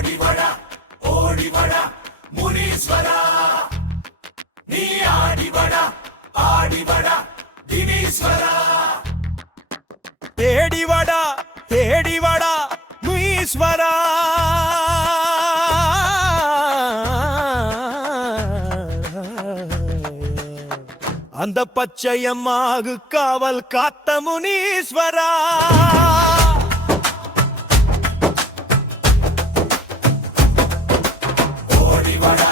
ஓடிவடா முனீஸ்வரா, நீ ஆடிவடா தினீஸ்வரா. தேடிவடா முனீஸ்வரா, அந்த பச்சையம்மாகு காவல் காத்த முனீஸ்வரா. ஓடிவடா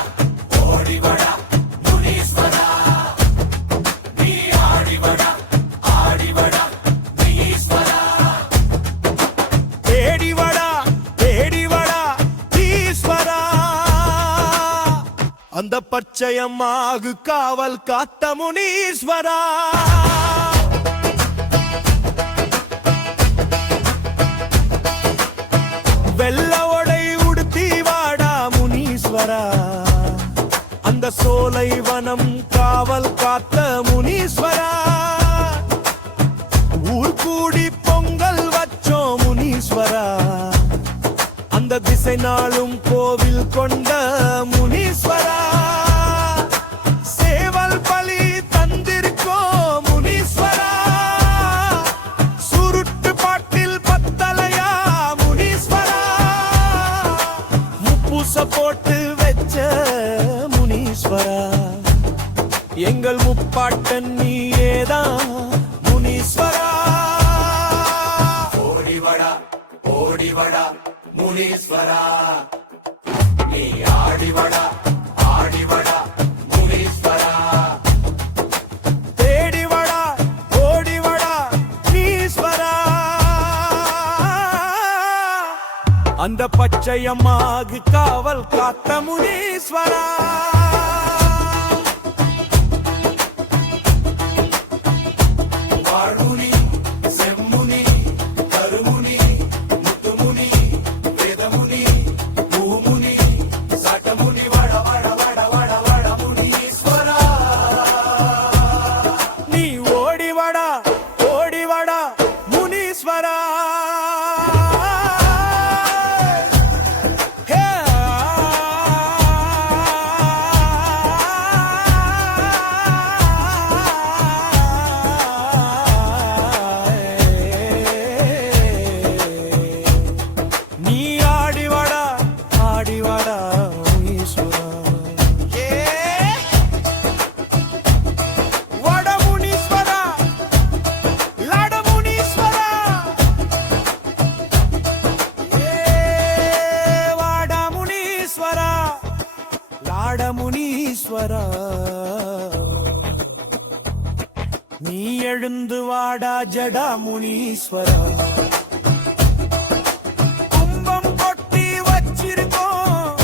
முனீஸ்வரா, நீ ஆடிவடா தினீஸ்வரா. தேடிவடா ஈஸ்வரா, அந்த பச்சையம்மாகு காவல் காத்த முனீஸ்வரா. வெள்ள ஒடை உடுத்தி வாடா முனீஸ்வரா, அந்த சோலை வனம் காவல் காத்த முனீஸ்வரா. ஊர் கூடி பொங்கல் வச்சோம் முனீஸ்வரா, அந்த திசை நாளும் கோவில் கொண்ட முனீஸ்வரா. சேவல் பலி தந்திருக்கோம் முனீஸ்வரா, சுருட்டு பாட்டில் பத்தலையா முனீஸ்வரா. முப்பூச போட்டு வச்ச முனீஸ்வரா, எங்கள் முப்பாட்டன் நீயேதான் முனீஸ்வரா. ஓடிவடா முனீஸ்வரா, நீ ஆடிவடா முனீஸ்வரா. தேடிவடா ஓடிவடா ஈஸ்வரா, அந்த பச்சையம்மாகு காவல் காத்த முனீஸ்வரா. வாழ்முனி செம்முனி கருமுனி முத்துமுனி வேதமுனி பூமுனி சட்டமுனி வட முனீஸ்வரா. நீ ஓடிவடா முனீஸ்வரா. நீ ஆடிவடா முனீஸ்வரா. வட முனீஸ்வரா, லட முனீஸ்வரா, வாட முனீஸ்வரா, லாட முனீஸ்வரா. நீ எழுந்து வாடா ஜடா முனீஸ்வரா. கும்பம் கொட்டி வச்சிருக்கோம்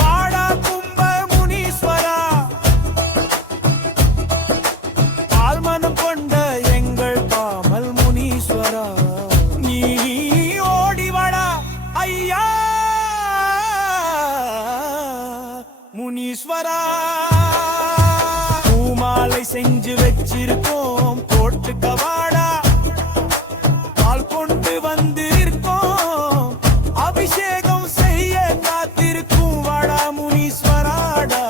வாடா கும்ப முனீஸ்வரா. ஆழ்மனம் கொண்ட எங்கள் பாமல் முனீஸ்வரா. நீ ஓடிவடா ஐயா முனீஸ்வரா. பூமாலை செஞ்சு வச்சிருக்கோம் போட்டுக்க வாடா, பால் கொண்டு வந்திருக்கோம் அபிஷேகம் செய்ய காத்திருக்கும் வாடா முனீஸ்வராடா.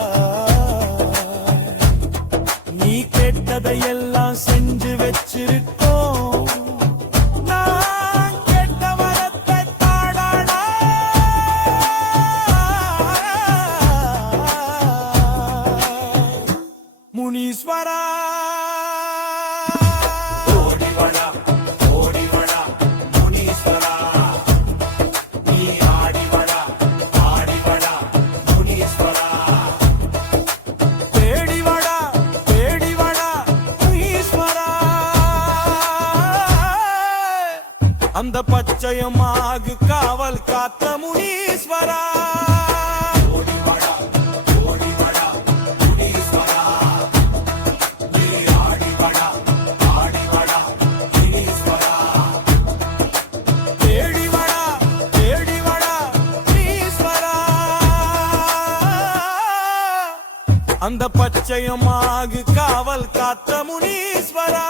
நீ கேட்டதையெல்லாம் செஞ்சு வச்சிருக்கோம், நான் கேட்ட வரத்தை தாடாடா. முனீஸ்வரா. ஓடிவடா முனீஸ்வரா, நீ ஆடிவடா முனீஸ்வரா. தேடிவடா ஈஸ்வரா, அந்த பச்சையம்மாகு காவல் காத்த முனீஸ்வரா. ஓடிவடா முனீஸ்வரா, நீ ஆடிவடா தினீஸ்வரா. தேடிவடா ஈஸ்வரா, அந்த பச்சையம்மாகு காவல் காத்த முனீஸ்வரா.